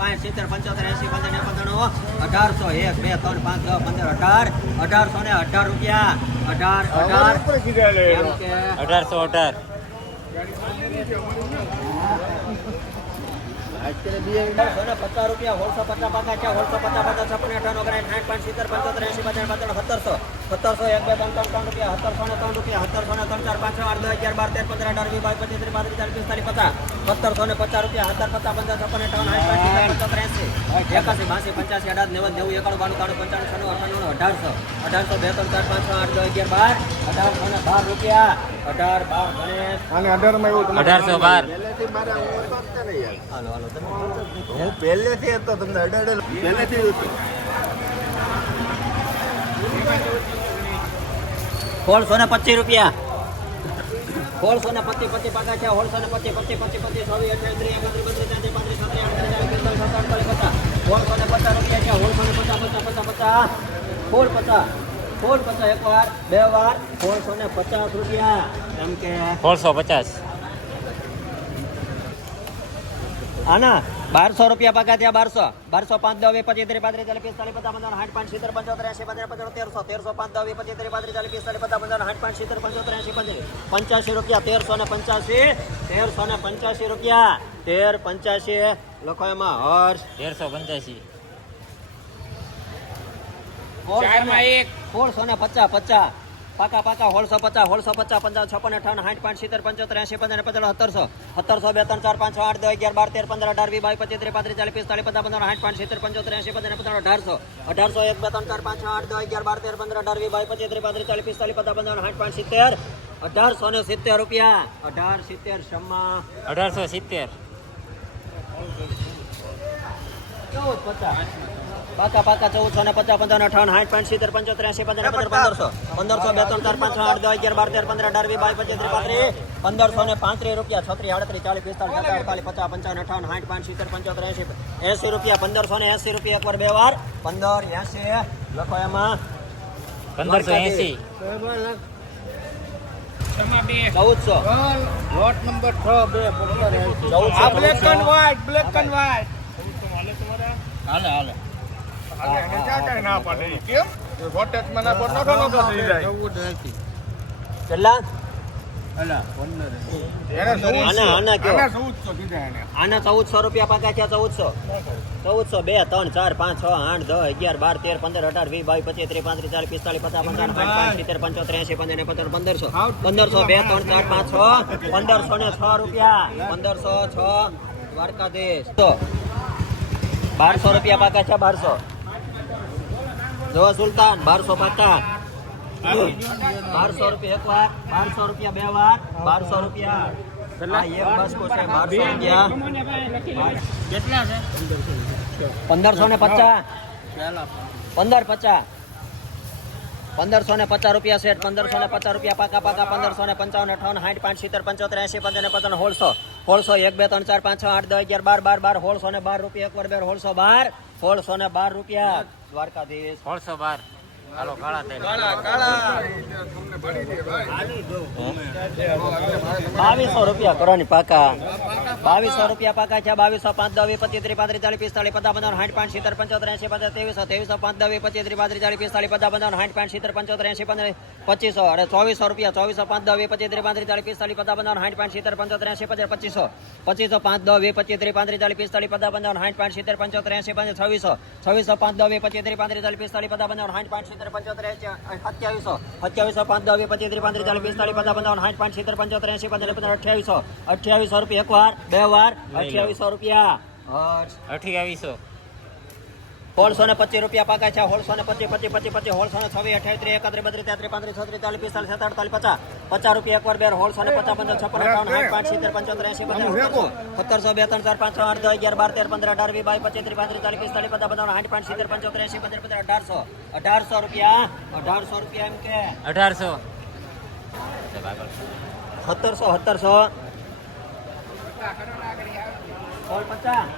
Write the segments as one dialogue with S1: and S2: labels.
S1: પાંચ સિત્તેર પંચોતેર એસી પંદર પંચાણું અઢારસો એક બે ત્રણ પાંચ છ પંદર અઢાર અઢારસો ને અઢાર રૂપિયા. અઢાર અઢાર.
S2: અઢારસો અઢાર.
S1: અઢારસો ને પચાસ રૂપિયા હોળસો પચાસ પચાસ છે હોળસો પચાસ પચાસ છપ્પન અઠાણું ઓગણસાઠ સાઠ પાંચ સિત્તેર પંચોતેર એસી પચાસ પચાસ સત્તરસો. સત્તરસો એક બે ત્રણ ત્રણ ત્રણ રૂપિયા સત્તરસો ને ત્રણ રૂપિયા સત્તરસો ને ત્રણ ચાર પાંચ છ આઠ દસ અગિયાર બાર તેર પંદર અઢાર વીસ બાવીસ પચીસ ત્રીસ પાંત્રીસ ચાલીસ પિસ્તાલીસ પચાસ. સત્તરસો ને પચાસ રૂપિયા સત્તર પચાસ પંદર છપ્પન સિત્તેર પંચોતેર એસી એકાસી બાસી પંચ્યાસી અઢાર નેવું નેવું એકાણું બાણું ત્રાણું પંચાણું છન્નું અઠાણું અઢારસો અઢારસો બે ત્રણ ચાર પાંચ છ આઠ દસ અગિયાર બાર અઢારસો ને બાર રૂપિયા અઢાર બાર ગણેશ
S3: આને અઢારમાં એવું
S2: અઢારસો બાર
S4: હું
S1: હાલો હાલો
S4: પહેલેથી હતો તમને અડાડેલો પહેલેથી હતો
S1: સોળસો ને પચીસ રૂપિયા સોળસો ને પચીસ પચીસ પાકા છે સોળસો ને પચીસ પચીસ પચીસ પચીસ છવ્વીસ અઠ્યાવીસ ત્રીસ એકત્રીસ બત્રીસ તેત્રીસ પાંત્રીસ છત્રીસ આડત્રીસ ચાલીસ પિસ્તાલીસ પચાસ સોળસો ને પચાસ રૂપિયા છે સોળસો ને પચાસ પચાસ પચાસ પચાસ સોળ પચાસ સોળ પચાસ એક વાર બે વાર સોળસો ને પચાસ રૂપિયા. એમ કે
S2: સોળસો પચાસ.
S1: આના બારસો રૂપિયા પાકા ત્યાં બારસો. બારસો પાંચ દવે પચીસ પાંત્રીસ ચાલીસ પિસ્તાલીસ પચાસ પંચાવન સાઠ પાંચ સિત્તેર પંચોતેર એસી પંદર પંદર તેરસો. તેરસો પાંચ દવે પચીસ ત્રીસ પાંત્રીસ ચાલીસ પિસ્તાલીસ પચાસ પંચાવન સાઠ પાંચ સિત્તેર પંચોતેર એસી પંદર. પંચ્યાસી રૂપિયા તેરસો ને પંચ્યાસી તેરસો ને પંચ્યાસી રૂપિયા તેર પંચ્યાસી. લખો એમાં હર્ષ.
S2: તેરસો પંચ્યાસી.
S1: સોળસો ને પચાસ પચાસ. પાકા પાકા હોળસો પચાસ હોળસો પચાસ પંચાવન છપ્પન અઠાવન સાઠ પાંચ સિત્તેર પંચોતેર એસી પંદર પચાસ સત્તરસો. સત્તરસો બે ત્રણ ચાર પાંચ છ આઠ દસ અગિયાર બાર તેર પંદર અઢાર વી બાવીસ પચીસ ત્રીસ પાંત્રીસ ચાલીસ પિસ્તાલીસ પચાસ પંદર સાઠ પાંચ સિત્તેર પંચોતેર એસી પંદર પંદર અઢારસો. અઢારસો એક બે ત્રણ ચાર પાંચ છ આઠ દસ અગિયાર બાર તેર પંદર અઢાર વી બાવીસ પચીસ ત્રીસ પાંત્રીસ ચાલીસ પિસ્તાલીસ પચાસ પંદર સાઠ પાંચ સિત્તેર. અઢારસો ને સિત્તેર રૂપિયા. અઢાર સિત્તેર સમા
S2: અઢારસો સિત્તેર.
S1: ચૌદ પચાસ. પાકા પાકા ચૌદસો ને પચાસ પંદર અઠાવન સાઠ પાંચ સિત્તેર પંચોતેર એસી પંદર પંદર પંદરસો. પંદરસો બે ત્રણ ચાર પાંચ છ આઠ દસ અગિયાર બાર તેર પંદર અઢાર વીસ બાવીસ પચીસ ત્રીસ પાંત્રીસ પંદરસો ને પાંત્રીસ રૂપિયા છત્રીસ આડત્રીસ ચાલીસ પિસ્તાલીસ સત્તાવીસ અડતાલીસ પચાસ પંચાવન અઠાવન સાઠ પાંચ સિત્તેર પંચોતેર એસી એસી રૂપિયા પંદરસો ને એસી રૂપિયા એકવાર બે વાર. પંદર એસી લખો એમાં.
S2: પંદરસો એસી
S1: ચૌદસો.
S3: લોટ નંબર છ બે પંદર
S1: ચૌદસો
S3: black and. White black and white
S1: હાલે હાલે.
S3: આજે એને ક્યાં કાંઈ ના પાડે કેમ? એ વોટેજમાં ના પાડે, નોખો નોખો થઈ જાય.
S1: કેટલા આના- આના કયો?
S3: આના ચૌદસો
S1: રૂપિયા પાકા છે ચૌદસો. ચૌદસો બે ત્રણ ચાર પાંચ છ આઠ દસ અગિયાર બાર તેર પંદર અઢાર વીસ બાવીસ પચીસ ત્રીસ પાંત્રીસ ચાલીસ પિસ્તાલીસ પચાસ પંચાવન સાઠ પાંચ સિત્તેર પંચોતેર એસી પંદર પંદર પંદરસો. પંદરસો બે ત્રણ ચાર પાંચ છ પંદરસો ને છ રૂપિયા. પંદરસો છ દ્વારકાધીશ. બારસો રૂપિયા પાકા છે બારસો. જો સુલતાન બારસો પાકા બારસો રૂપિયા એક વાર બારસો રૂપિયા બે વાર બારસો રૂપિયા. આ એક બસકો છે બારસો રૂપિયા. પંદરસો ને પચાસ. પંદર પચાસ. પંદરસો ને પચાસ રૂપિયા સેટ પંદરસો ને પચાસ રૂપિયા પાકા પાકા પંદરસો ને પંચાવન અઠાવન સાઠ પાંચ સિત્તેર પંચોતેર એસી પંદર ને પંચાવન સોળસો સોળસો એક બે ત્રણ ચાર પાંચ છ આઠ દસ અગિયાર બાર બાર બાર સોળસો ને બાર રૂપિયા એક વાર બે સોળસો બાર સોળસો ને બાર રૂપિયા. દ્વારકાધીશ.
S2: બાર હાલો કાળા થાય
S1: બાવીસો રૂપિયા કરોની પાકા. બાવીસો રૂપિયા પાકા છે બાવીસો પાંચ દસ વીસ પચીસ ત્રીસ પાંત્રીસ ચાલીસ પિસ્તાલીસ પચાસ પંચાવન સાઠ પાંચ સિત્તેર પંચોતેર એસી પચાસ ત્રેવીસો ત્રેવીસો પાંચ દસ વીસ પચીસ ત્રીસ પાંત્રીસ ચાલીસ પિસ્તાલીસ પચાસ પંચાવન સાઠ પાંચ સિત્તેર પંચોતેર એસી પંદર પચીસો અરે ચોવીસો રૂપિયા ચોવીસો પાંચ દસ વીસ પચીસ ત્રીસ પાંત્રીસ ચાલીસ પિસ્તાલીસ પચાસ પંચાવન સાઠ પાંચ સિત્તેર પંચોતેર એસી પચાસ પચીસો પચીસો પાંચ દસ વીસ પચીસ ત્રીસ પાંત્રીસ ચાલીસ પિસ્તાલીસ પચાસ પંચાવન સાઠ પાંચ સિત્તેર પંચોતેર એસી પંચાસ છવ્વીસો છવ્વીસો પાંચ દસ વીસ પચીસ ત્રીસ પાંત્રીસ ચાલીસ પિસ્તાલીસ પચાસ પંચાવન સાઠ પાંચ સિત્તેર પંચોતેર એસી સત્યાવીસો સત્યાવીસો પાંચ દસ વીસ પચીસ ત્રીસ પાંત્રીસ ચાલીસ પિસ્તાલીસ પચાસ પંચાવન સાઠ પાંચ સિત્તેર પંચોતેર એસી પંદર પંદર અઠ્યાવીસો અઠ્યાવીસો રૂપિયા એક વાર અઠ્યાવીસો રૂપિયા.
S2: અઠ્યાવીસો.
S1: સોળસો ને પચીસ રૂપિયા પાકા છે. સોળસો ને પચીસ પચીસ પચીસ પચીસ. સોળસો ને છવ્વીસ અઠાવીસ ત્રીસ એકત્રીસ બત્રીસ તેત્રીસ પાંત્રીસ છત્રીસ ચાલીસ પિસ્તાલીસ સત્તર અડતાલીસ પચાસ. પચાસ રૂપિયા એકવાર બે સોળસો ને પચાસ પંદર છપ્પન અઠાવન આઠ પાંચ સિત્તેર પંચોતેર એસી પંદર. સત્તરસો સત્તરસો બે ત્રણ ચાર પાંચ છ આઠ દસ અગિયાર બાર તેર પંદર અઢાર વી બાવીસ પચીસ ત્રીસ પાંત્રીસ ચાલીસ પિસ્તાલીસ પચાસ પંદર આઠ પાંચ સિત્તેર પંચોતેર એસી પંદર પંદર અઢારસો. અઢારસો રૂપિયા. અઢારસો રૂપિયા એમ કે.
S2: અઢારસો.
S1: સત્તરસો સત્તરસો. સોળ પચાસ.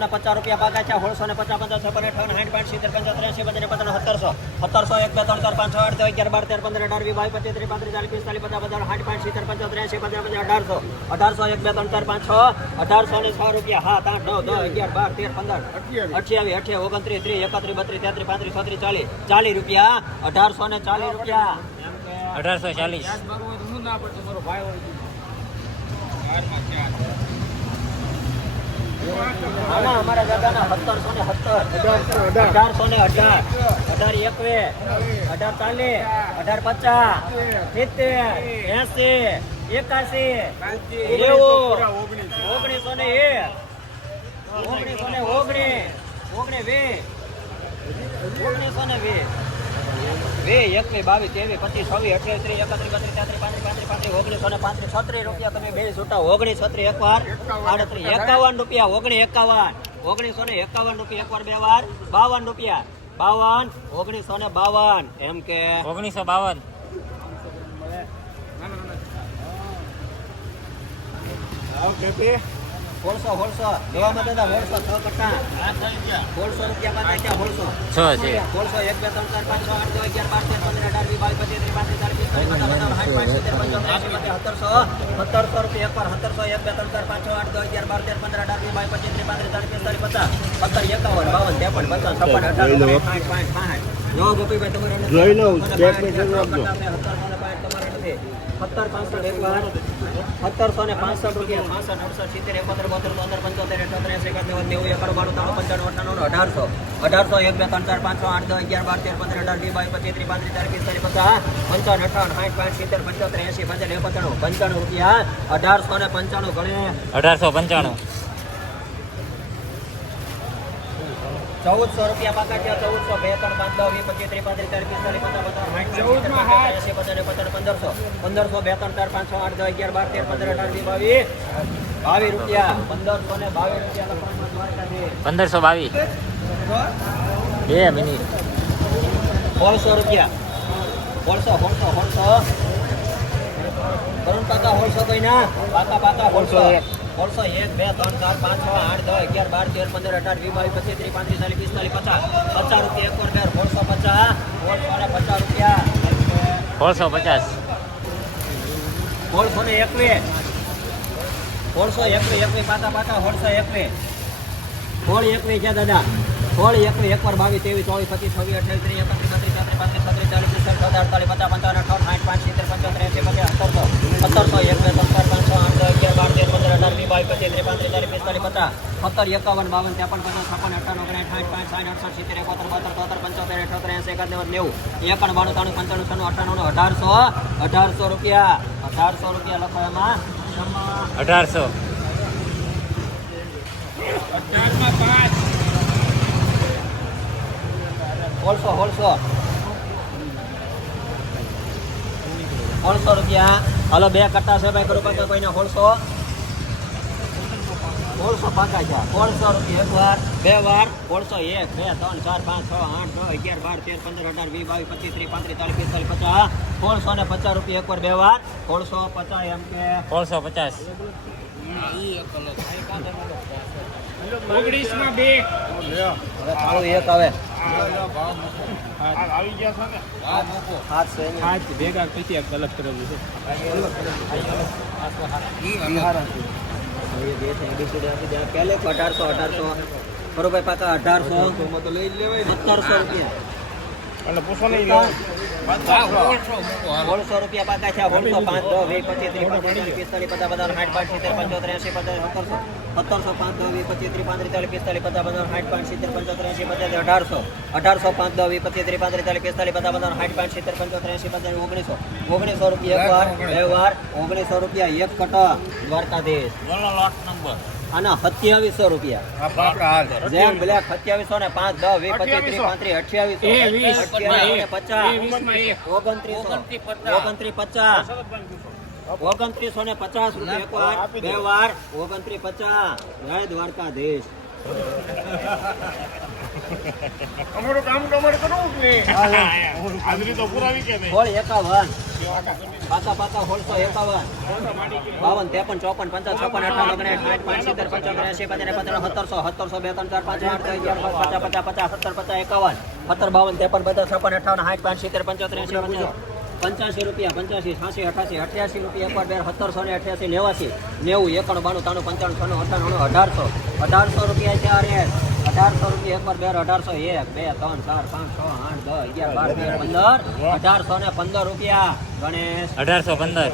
S1: ને પચાસ રૂપિયા પાકા છે. ને પચાસ પચાસ છપ્પન અઠાવન સાઠ પાંચ સિત્તેર પંચોતેર એસી પંદર પચાસ સત્તરસો. સત્તરસો એક બે ત્રણ ચાર પાંચ છ આઠ અગિયાર બાર તેર પંદર અઢાર વી બાવીસ પચીસ ત્રીસ પાંત્રીસ ચાલીસ પિસ્તાલીસ પચાસ પચાસ સાઠ પાંચ સિત્તેર પંચોતેર એસી પંદર પંદર અઢારસો. અઢારસો એક બે ત્રણ ચાર પાંચ છ અઢારસો ને છ રૂપિયા. સાત આઠ નવ દસ અગિયાર બાર તેર પંદર. અઠ્યાવીસ. અઠ્યાવીસ ઓગણત્રીસ ત્રીસ એકત્રીસ બત્રીસ તેત્રીસ પાંત્રીસ છત્રીસ ચાલીસ. ચાલીસ રૂપિયા. અઢારસો ને ચાલીસ રૂપિયા.
S2: અઢારસો ચાલીસ.
S1: આના અમારા દાદાના સત્તરસો ને સત્તર અઢારસો ને અઢાર અઢાર એકવે અઢાર ચાલીસ અઢાર પચાસ સિત્તેર એસી એકાસી નેવું ઓગણીસો ને એક ઓગણીસો ને ઓગણીસ ઓગણીસ વીસ ઓગણીસો ને વીસ. વીસ એકવી બાવીસ ત્રેવીસ પચીસ છવ્વીસ અઠ્યાવીસ ત્રીસ એકત્રીસ બત્રીસ તેત્રીસ પાંત્રીસ પાંત્રીસ પાંત્રીસ ઓગણીસો ને પાંત્રીસ છત્રીસ રૂપિયા તમે બે છૂટા. ઓગણીસ છત્રીસ એક વાર આડત્રીસ એકાવન રૂપિયા. ઓગણીસ એકાવન. ઓગણીસો ને એકાવન રૂપિયા. એક વાર બે વાર. બાવન રૂપિયા. બાવન ઓગણીસો ને બાવન. એમ કે.
S2: ઓગણીસો બાવન.
S1: સોળસો સોળસો જોવામાં દાદા સોળસો છ કટ્ટા સોળસો રૂપિયા પાછા ક્યાં સોળસો
S2: છ છે
S1: સોળસો એક બે ત્રણ ચાર પાંચ છ આઠ નવ અગિયાર બાર તેર પંદર અઢાર વીસ બાવીસ પચીસ ત્રીસ પાંત્રીસ ચાલીસ પિસ્તાલીસ પચાસ પચાસ સાઠ પાંચ સિત્તેર પંચોતેર એંશી પચાસ સત્તરસો સત્તરસો રૂપિયા એક વાર સત્તરસો એક બે ત્રણ ચાર પાંચ છ આઠ નવ અગિયાર બાર તેર પંદર અઢાર વીસ બાવીસ પચીસ ત્રીસ પાંત્રીસ ચાલીસ પિસ્તાલીસ પચાસ સત્તર એકાવન બાવન ત્રેપન પચાસ છપ્પન અઢાર ઓગણીસ સાઠ પાંચ સાઠ જો ગોપીભાઈ તમારે નથી.
S4: જોઈ લઉં.
S1: અને
S4: સ્ટેપ
S1: પાંચ,
S4: મેં શરૂ આપજો.
S1: પચાસ ને સત્તરસો ને પાંચ તમારે નથી. સત્તર પાંસઠ એક વાર સત્તરસો ને રૂપિયા, પાંસઠ, અડસઠ, સિત્તેર, એકોતેર, બોતેર પંદર પંચોતેર અઠોતેર એસી, એકાવન, નેવું બાણું, ત્રાણું, પંચાણું અઠાણું અઢારસો. અઢારસો એક, બે, ત્રણ, ચાર આઠ અગિયાર, બાર, તેર, પંદર, અઢાર, વીસ, બાવીસ, પચીસ, ત્રીસ, પાંત્રીસ, ચાલીસ, પિસ્તાલીસ, પચાસ પંચાવન અઠાવન સાઠ, પાંચ, સિત્તેર, પંચોતેર એસી પંચાવન, એકોતેર પંચાણું રૂપિયા, અઢારસો ને પંચાણું ગણે.
S2: અઢારસો પંચાણું.
S1: ચૌદસો રૂપિયા પાકા છે ચૌદસો બે ત્રણ પાંચ દસ વીસ પચીસ ત્રીસ પાંત્રીસ ચાલીસ પિસ્તાલીસ પચાસ પચાસ પચાસ પંદરસો પંદરસો બે ત્રણ ચાર પાંચ છ આઠ દસ અગિયાર બાર તેર પંદર અઢાર વીસ બાવીસ બાવીસ રૂપિયા પંદરસો ને બાવીસ રૂપિયા
S2: પંદરસો બાવીસ. બે મિનિટ.
S1: સોળસો રૂપિયા. સોળસો સોળસો સોળસો. કરુણ પાકા સોળસો કઈ ના પાકા પાકા સોળસો. સોળસો એક બે ત્રણ ચાર પાંચ છ આઠ દસ અગિયાર બાર તેર પંદર અઢાર વીસ બાવીસ પચીસ ત્રીસ પાંત્રીસ ચાલીસ પિસ્તાલીસ પચાસ પચાસ રૂપિયા એક બે સોળસો પચાસ સોળસો ને પચાસ રૂપિયા.
S2: સોળસો પચાસ.
S1: સોળસો ને એકવીસ. સોળસો એકવીસ એકવીસ પાછા પાછા સોળસો એકવીસ. સોળ એકવીસ છે દાદા. સોળ એકવીસ એક વાર બાવીસ ત્રેવીસ ચોવીસ પચીસ છવ્વીસ અઠ્યાવીસ ત્રીસ એકત્રીસ બત્રીસ તેત્રીસ પાંત્રીસ છત્રીસ ચાલીસ પિસ્તાલીસ અડતાલીસ પચાસ પંચાવન અઠાવન સાઠ પાંચ સિત્તેર પંચોતેર એસી પચાસ સત્તરસો. સત્તરસો એક બે પાંચસો આઠ અઢાર વીસ બાવીસ પચીસ ત્રીસ પાંત્રીસ ચાલીસ પિસ્તાલીસ પચાસ સત્તર એકાવન બાવન ત્રેપન પચાસ છપ્પન અઠાવન ઓગણ સાઠ પાંચ સાઠ અડસઠ સિત્તેર એકોતર બોતર તોતર પંચોતેર અઠોતેર એસી એકાદ નેવું એકાણું બાણું ત્રાણું પંચાણું છનું અઠાણું અઢારસો અઢારસો રૂપિયા. અઢારસો રૂપિયા લખો એમાં.
S2: અઢારસો.
S1: હોલસો હોલસો. સોળસો રૂપિયા. હલો બે કરતા છે ભાઈ કરો કોઈને સોળસો સોળસો પાકા છે. સોળસો રૂપિયા એક વાર બે વાર સોળસો એક બે ત્રણ ચાર પાંચ છ આઠ નવ અગિયાર બાર તેર પંદર અઢાર વીસ બાવીસ પચીસ ત્રીસ પાંત્રીસ ચાલીસ પિસ્તાલીસ પચાસ સોળસો ને પચાસ રૂપિયા એક વાર બે વાર સોળસો પચાસ એમ કે.
S2: સોળસો પચાસ.
S3: ઓગણીસમાં બે.
S1: હવે એક આવે
S3: આવી ગયા છે ને
S1: હાથ છે.
S3: ભેગા પછી અલગ કરેલું છે.
S1: હવે બે છે, ABCD આપી. પહેલે અઢારસો અઢારસો. બરોબર પાકા અઢારસો. સત્તરસો રૂપિયા.
S3: અને પૂછો નહીં
S1: સોળસો રૂપિયા પાકા છે સોળસો પાંચ દસ વીસ પચીસ ત્રીસ ચાલીસ પિસ્તાલીસ પચાસ પચાસ સાઠ પાંચ સિત્તેર પંચોતેર એસી પચાસ સત્તરસો. સત્તરસો પાંચ દો વીસ પચીસ ત્રીસ પાંત્રીસ ચાલીસ પિસ્તાલીસ પચાસ પચાસ સાઠ પાંચ સિત્તેર પંચોતેર એસી પચાસ અઢારસો. અઢારસો પાંચ દો વીસ પચીસ ત્રીસ પાંત્રીસ ચાલીસ પિસ્તાલીસ પચાસ પચાસ સાઠ પાંચ સિત્તેર પંચોતેર એસી પચાસ ઓગણીસો. ઓગણીસો રૂપિયા એક વાર બે વાર ઓગણીસો રૂપિયા એક કટા. દ્વારકાધીશ. આના સત્યાવીસો રૂપિયા. જેમ બ્લેક સત્યાવીસો ને પાંચ દસ વીસ પચીસ ત્રીસ પાંત્રીસ અઠ્યાવીસો અઠ્યાવીસો ને પચાસ. ઓગણત્રીસ ઓગણત્રીસ પચાસ. ઓગણત્રીસો ને પચાસ રૂપિયા. બે વાર ઓગણત્રીસ પચાસ. જય દ્વારકાધીશ.
S3: અમારું કામ તો કરવું હાજરી તો પુરાવી કે નહીં?
S1: એકાવન. પાકા પાછા સોળસો એકાવન. બાવન ત્રેપન ચોપન પંચાવન છપ્પન અઠાવન ઓગણીસ સાઠ પાંચ સિત્તેર પંચોતેર એસી પંદર પંદર સત્તરસો સત્તરસો બે ત્રણ ચાર પાંચ આઠ અગિયાર પચાસ પચાસ પચાસ સત્તર પચાસ એકાવન. સત્તર બાવન ત્રેપન પચાસ છપ્પન અઠાવન સાઠ પાંચ સિત્તેર પંચોતેર એસી પંચ્યાસી રૂપિયા પંચ્યાસી છાસી અઠાસી અઠ્યાસી રૂપિયા એકવાર બે સત્તરસો ને અઠ્યાસી નેવાસી નેવું એકાણું બાણું ત્રાણું પંચાણું છન્નું અઠાણું અઢારસો. અઢારસો રૂપિયા ચાર અઢારસો રૂપિયા બે અઢારસો એક, બે, ત્રણ, ચાર, પાંચ આઠ, દસ, અગિયાર, બાર, તેર, પંદર, અઢારસો ને પંદર રૂપિયા. ગણેશ.
S2: અઢારસો પંદર.